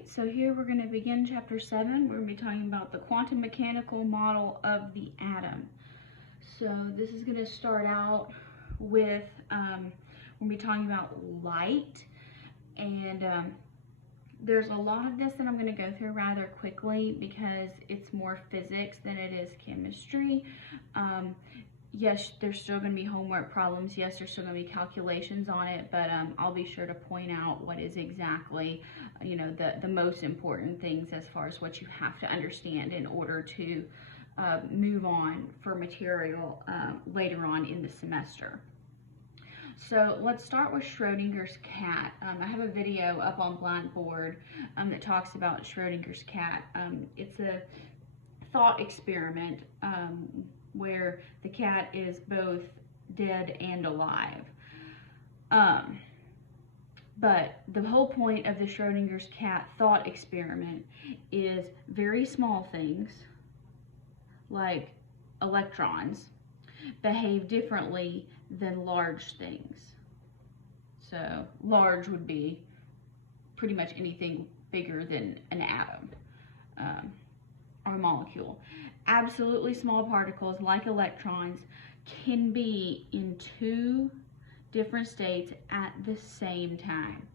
Alright, so here we're going to begin chapter 7. We're going to be talking about the quantum mechanical model of the atom. So this is going to start out with, we're going to be talking about light, and there's a lot of this that I'm going to go through rather quickly because it's more physics than it is chemistry. Yes, there's still going to be homework problems. Yes, there's still going to be calculations on it, but I'll be sure to point out what is exactly, the most important things as far as what you have to understand in order to move on for material later on in the semester. So let's start with Schrodinger's cat. I have a video up on Blackboard that talks about Schrodinger's cat. It's a thought experiment where the cat is both dead and alive. But the whole point of the Schrodinger's cat thought experiment is very small things, like electrons, behave differently than large things. So large would be pretty much anything bigger than an atom or a molecule. Absolutely small particles like electrons can be in two different states at the same time.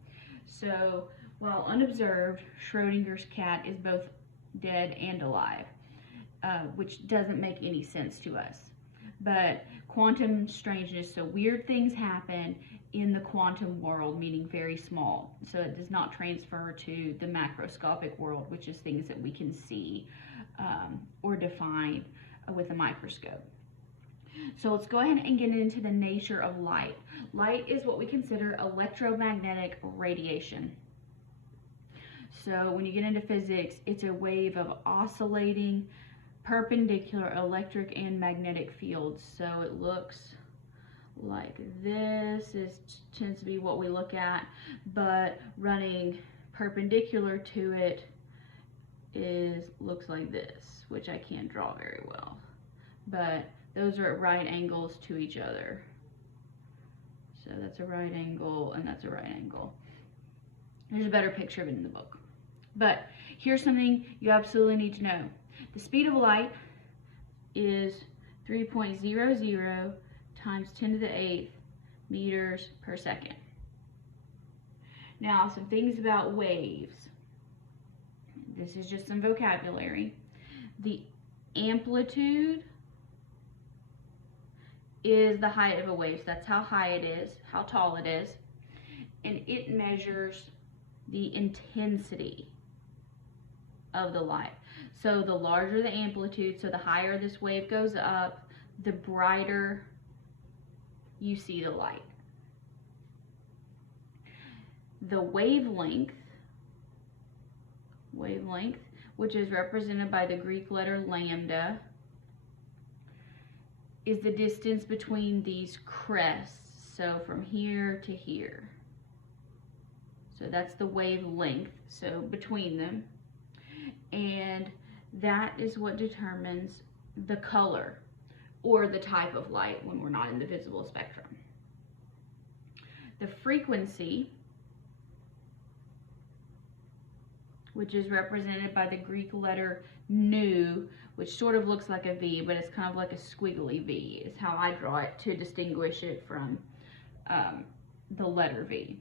So while unobserved, Schrodinger's cat is both dead and alive, which doesn't make any sense to us. But quantum strangeness, so weird things happen in the quantum world, meaning very small. So it does not transfer to the macroscopic world, which is things that we can see or define with a microscope. So let's go ahead and get into the nature of light. Light is what we consider electromagnetic radiation. So when you get into physics, it's a wave of oscillating perpendicular electric and magnetic fields. So it looks like this. Tends to be what we look at, but running perpendicular to it looks like this, which I can't draw very well, but those are at right angles to each other. So that's a right angle and that's a right angle. There's a better picture of it in the book, but here's something you absolutely need to know. The speed of light is 3.00 times 10 to the 8th meters per second. Now, some things about waves. This is just some vocabulary. The amplitude is the height of a wave. So that's how high it is, how tall it is. And it measures the intensity of the light. So the larger the amplitude, so the higher this wave goes up, the brighter you see the light. The wavelength, which is represented by the Greek letter lambda, is the distance between these crests, so from here to here. So that's the wavelength, so between them. And that is what determines the color or the type of light when we're not in the visible spectrum. The frequency, which is represented by the Greek letter nu, which sort of looks like a V, but it's kind of like a squiggly V, is how I draw it to distinguish it from the letter V.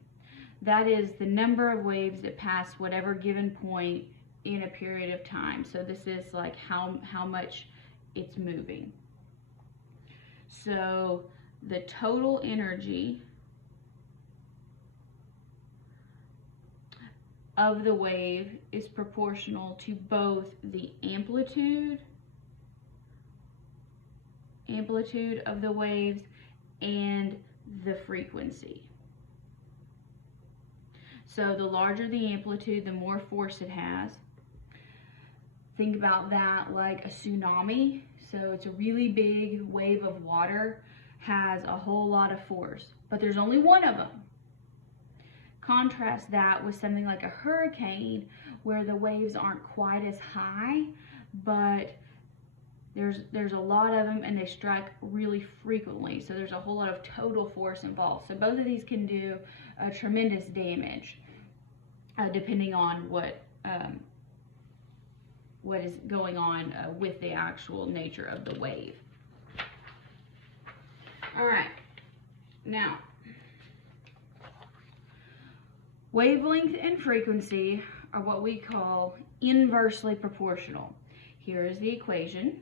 That is the number of waves that pass whatever given point in a period of time. So this is like how much it's moving. So the total energy of the wave is proportional to both the amplitude of the waves and the frequency. So the larger the amplitude, the more force it has. Think about that like a tsunami. So it's a really big wave of water, has a whole lot of force, but there's only one of them. Contrast that with something like a hurricane where the waves aren't quite as high, but there's a lot of them and they strike really frequently. So there's a whole lot of total force involved. So both of these can do tremendous damage depending on what what is going on with the actual nature of the wave. All right, now, wavelength and frequency are what we call inversely proportional. Here is the equation.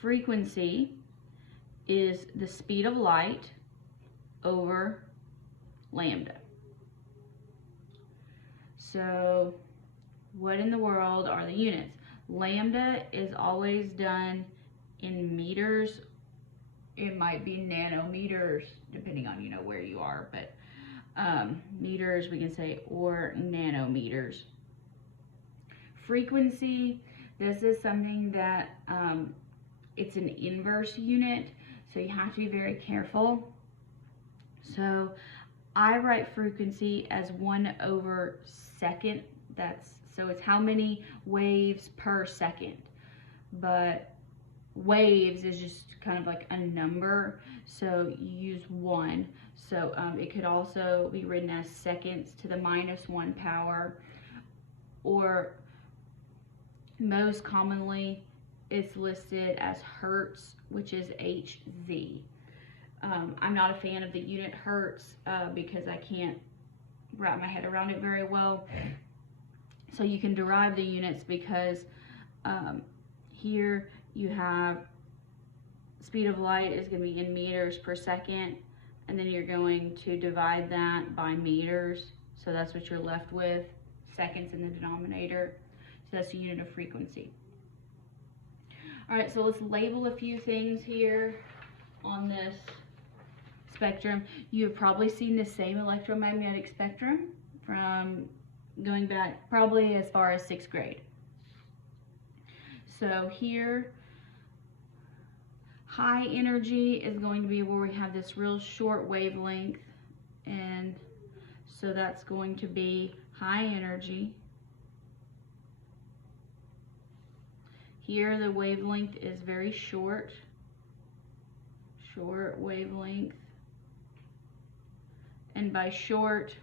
Frequency is the speed of light over lambda. So what in the world are the units? Lambda is always done in meters. It might be nanometers, depending on, you know, where you are, but meters we can say, or nanometers. Frequency, this is something that it's an inverse unit, so you have to be very careful. So I write frequency as 1/2. So it's how many waves per second. But waves is just kind of like a number, so you use 1. So it could also be written as seconds to the -1 power, or most commonly it's listed as hertz, which is Hz. I'm not a fan of the unit hertz because I can't wrap my head around it very well. So you can derive the units because here you have speed of light is going to be in meters per second, and then you're going to divide that by meters. So that's what you're left with, seconds in the denominator. So that's the unit of frequency. All right, so let's label a few things here on this spectrum. You have probably seen the same electromagnetic spectrum from going back probably as far as 6th grade. So here, high energy is going to be where we have this real short wavelength, and so that's going to be high energy. Here the wavelength is very short wavelength, and by short,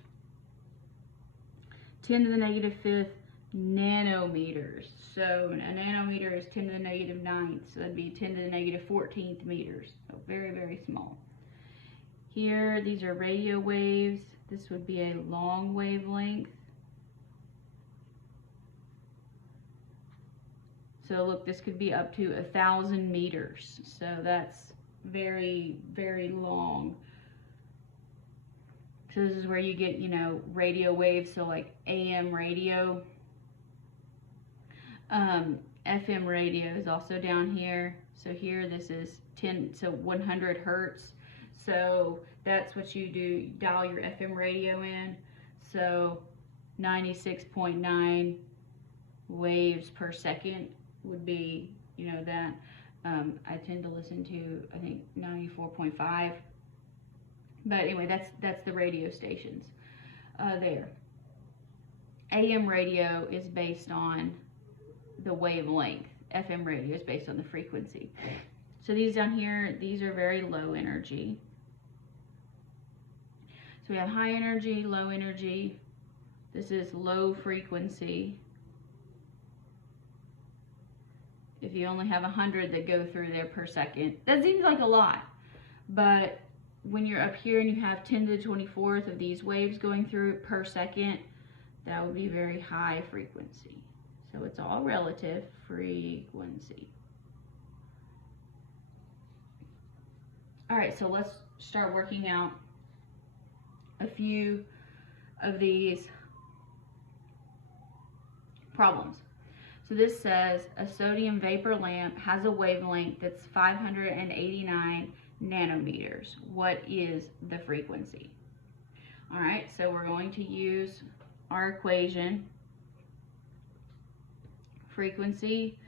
10 to the -5 nanometers. So a nanometer is 10 to the -9, so that'd be 10 to the -14th meters. So very, very small. Here, these are radio waves. This would be a long wavelength. So look, this could be up to 1,000 meters. So that's very, very long. So this is where you get, you know, radio waves, so like AM radio. FM radio is also down here. So here this is 100 hertz. So that's what you do, dial your FM radio in. So 96.9 waves per second would be, you know, that. I tend to listen to, I think, 94.5. But anyway, that's the radio stations there. AM radio is based on the wavelength. FM radio is based on the frequency. So these down here, these are very low energy. So we have high energy, low energy. This is low frequency. If you only have 100 that go through there per second, that seems like a lot. But when you're up here and you have 10 to the 24th of these waves going through per second, that would be very high frequency. So it's all relative frequency. All right, so let's start working out a few of these problems. So this says a sodium vapor lamp has a wavelength that's 589 nanometers. What is the frequency? All right, so we're going to use our equation. Frequency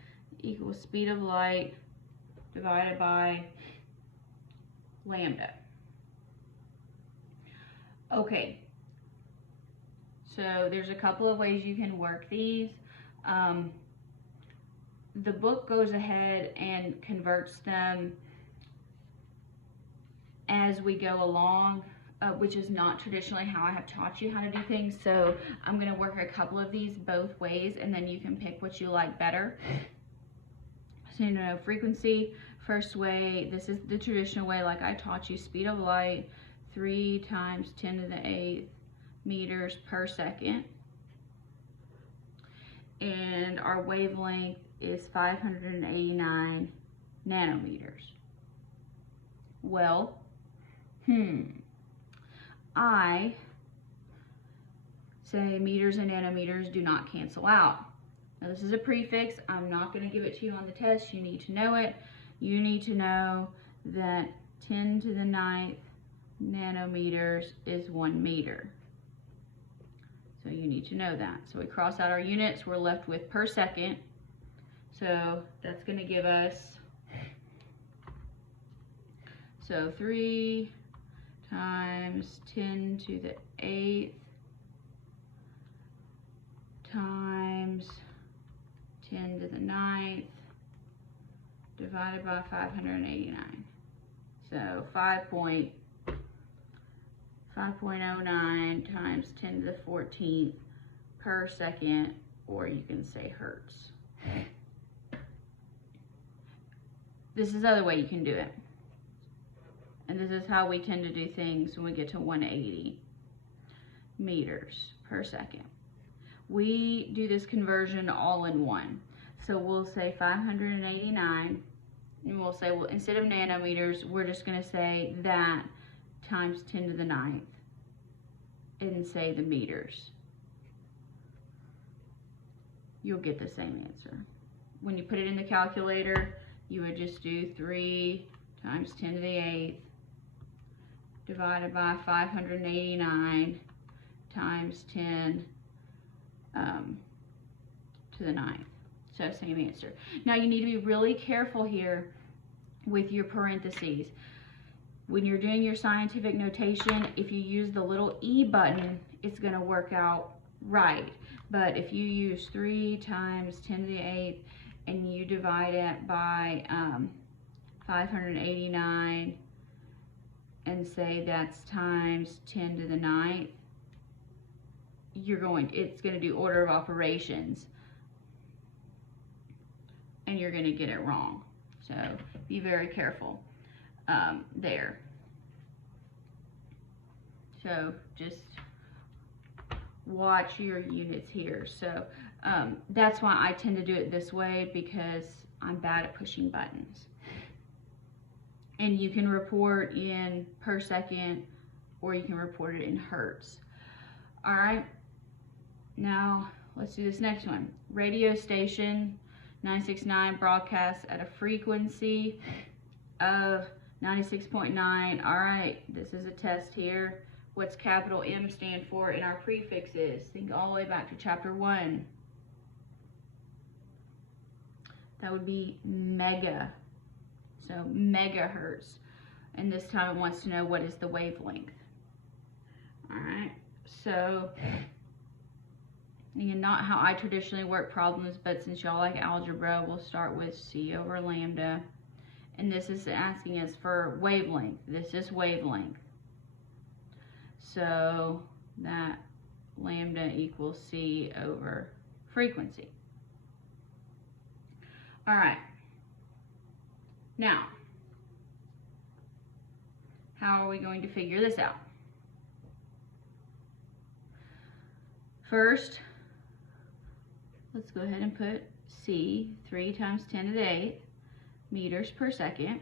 equals speed of light divided by lambda. Okay, so there's a couple of ways you can work these. The book goes ahead and converts them as we go along. which is not traditionally how I have taught you how to do things. So I'm going to work a couple of these both ways, and then you can pick what you like better. So you know, frequency, first way, this is the traditional way like I taught you, speed of light, 3 times 10 to the 8th meters per second. And our wavelength is 589 nanometers. Well, I say meters and nanometers do not cancel out. Now this is a prefix. I'm not going to give it to you on the test. You need to know it. You need to know that 10 to the 9th nanometers is 1 meter. So you need to know that. So we cross out our units. We're left with per second. So that's going to give us, so 3 times 10 to the 8th times 10 to the 9th divided by 589. So 5.09 times 10 to the 14th per second, or you can say hertz. This is the other way you can do it. And this is how we tend to do things when we get to 180 meters per second. We do this conversion all in one. So we'll say 589, and we'll say, well, instead of nanometers, we're just going to say that times 10 to the 9th and say the meters. You'll get the same answer. When you put it in the calculator, you would just do 3 times 10 to the 8th divided by 589 times 10 to the 9th. So same answer. Now you need to be really careful here with your parentheses. When you're doing your scientific notation, if you use the little E button, it's going to work out right. But if you use 3 times 10 to the 8th and you divide it by 589 and say that's times 10 to the 9th, it's going to do order of operations, and you're going to get it wrong. So be very careful there. So just watch your units here. So that's why I tend to do it this way, because I'm bad at pushing buttons. And you can report in per second, or you can report it in hertz. All right, now let's do this next one. Radio station 969 broadcasts at a frequency of 96.9. All right, this is a test here. What's capital M stand for in our prefixes? Think all the way back to chapter 1. That would be mega. So megahertz. And this time it wants to know what is the wavelength. All right, so again, not how I traditionally work problems, but since y'all like algebra, we'll start with C over lambda. And this is asking us for wavelength. This is wavelength. So that lambda equals C over frequency. All right. Now, how are we going to figure this out? First, let's go ahead and put C, 3 times 10 to the 8th meters per second.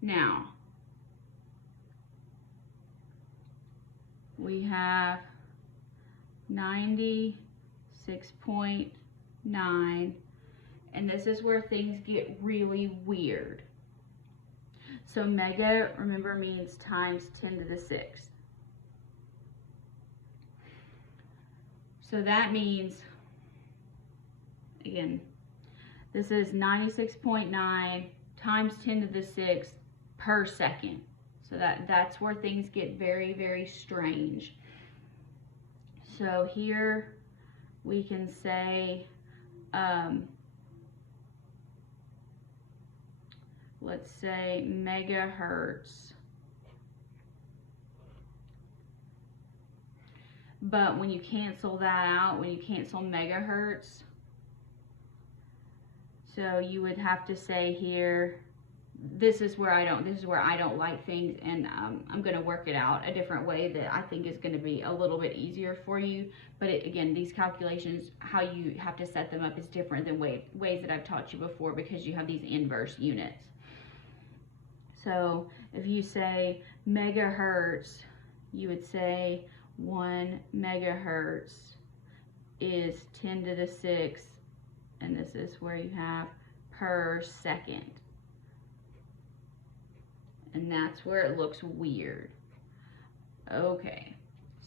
Now, we have 96.9, and this is where things get really weird. So mega, remember, means times 10 to the 6th. So that means, again, this is 96.9 times 10 to the 6th per second. So that's where things get very, very strange. So here we can say, let's say megahertz But when you cancel that out, when you cancel megahertz, so you would have to say here, this is where I don't like things, and I'm going to work it out a different way that I think is going to be a little bit easier for you. But again, these calculations, how you have to set them up is different than ways that I've taught you before, because you have these inverse units. So if you say megahertz, you would say 1 megahertz is 10 to the 6, and this is where you have per second. And that's where it looks weird. Okay,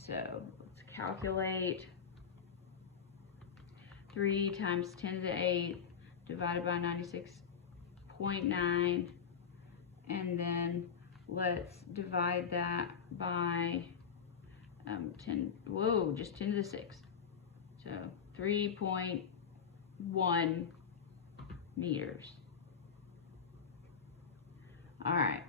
so let's calculate 3 times 10 to the 8th divided by 96.9, and then let's divide that by 10, whoa, just 10 to the 6th. So 3.1 meters. All right.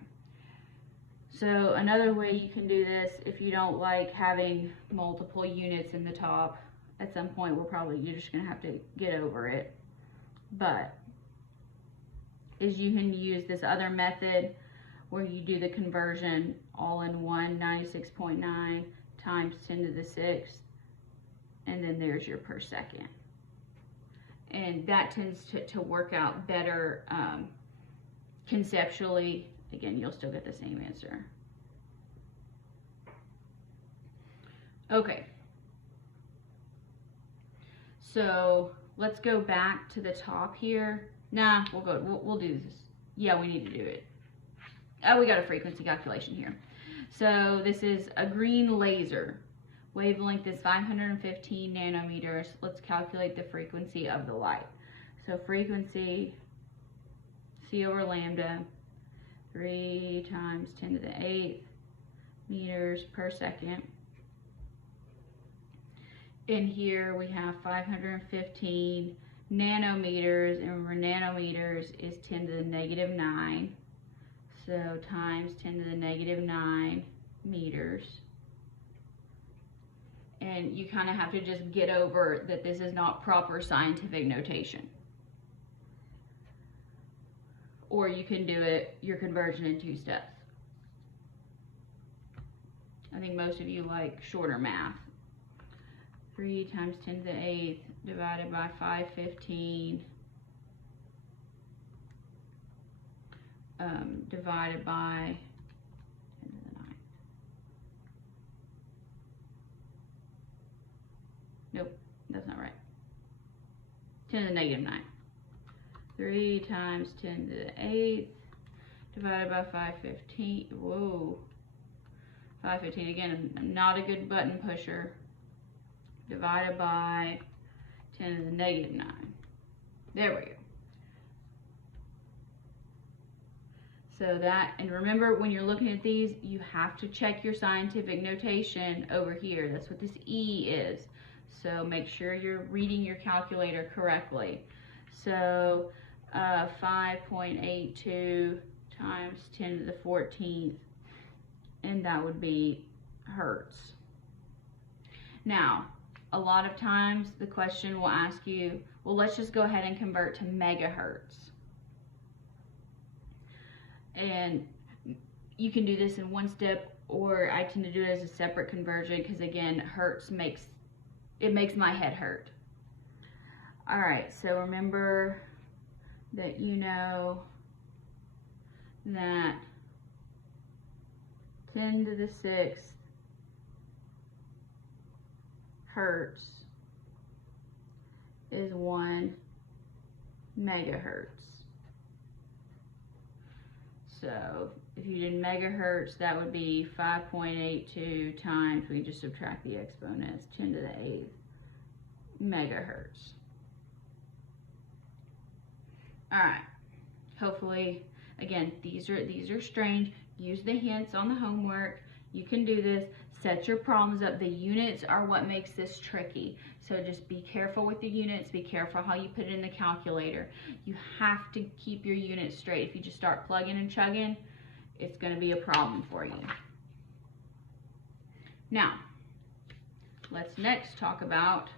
So another way you can do this, if you don't like having multiple units in the top, at some point you're just going to have to get over it, but is you can use this other method where you do the conversion all in one, 96.9 times 10 to the 6th, and then there's your per second. And that tends to work out better conceptually. Again, you'll still get the same answer. Okay. So let's go back to the top here. Nah, we'll do this. Yeah, we need to do it. Oh, we got a frequency calculation here. So this is a green laser. Wavelength is 515 nanometers. Let's calculate the frequency of the light. So frequency, C over lambda, 3 times 10 to the 8th meters per second. In here we have 515 nanometers, and remember nanometers is 10 to the negative 9. So times 10 to the negative 9 meters. And you kind of have to just get over that this is not proper scientific notation. Or you can do your conversion in 2 steps. I think most of you like shorter math. 3 times 10 to the 8th divided by 515 divided by 10 to the 9th. Nope, that's not right. 10 to the negative 9. 3 times 10 to the 8th divided by 515. Whoa. 515. Again, I'm not a good button pusher. Divided by 10 to the negative 9. There we go. So that, and remember when you're looking at these, you have to check your scientific notation over here. That's what this E is. So make sure you're reading your calculator correctly. So 5.82 times 10 to the 14th, and that would be hertz. Now, a lot of times the question will ask you, well, let's just go ahead and convert to megahertz. And you can do this in one step, or I tend to do it as a separate conversion because, again, hertz makes my head hurt. All right, so remember that you know that 10 to the 6th hertz is 1 megahertz. So if you did megahertz, that would be 5.82 times, we just subtract the exponents, 10 to the 8th megahertz. All right, hopefully, again, these are strange. Use the hints on the homework. You can do this. Set your problems up. The units are what makes this tricky. So just be careful with the units. Be careful how you put it in the calculator. You have to keep your units straight. If you just start plugging and chugging, it's going to be a problem for you. Now, let's next talk about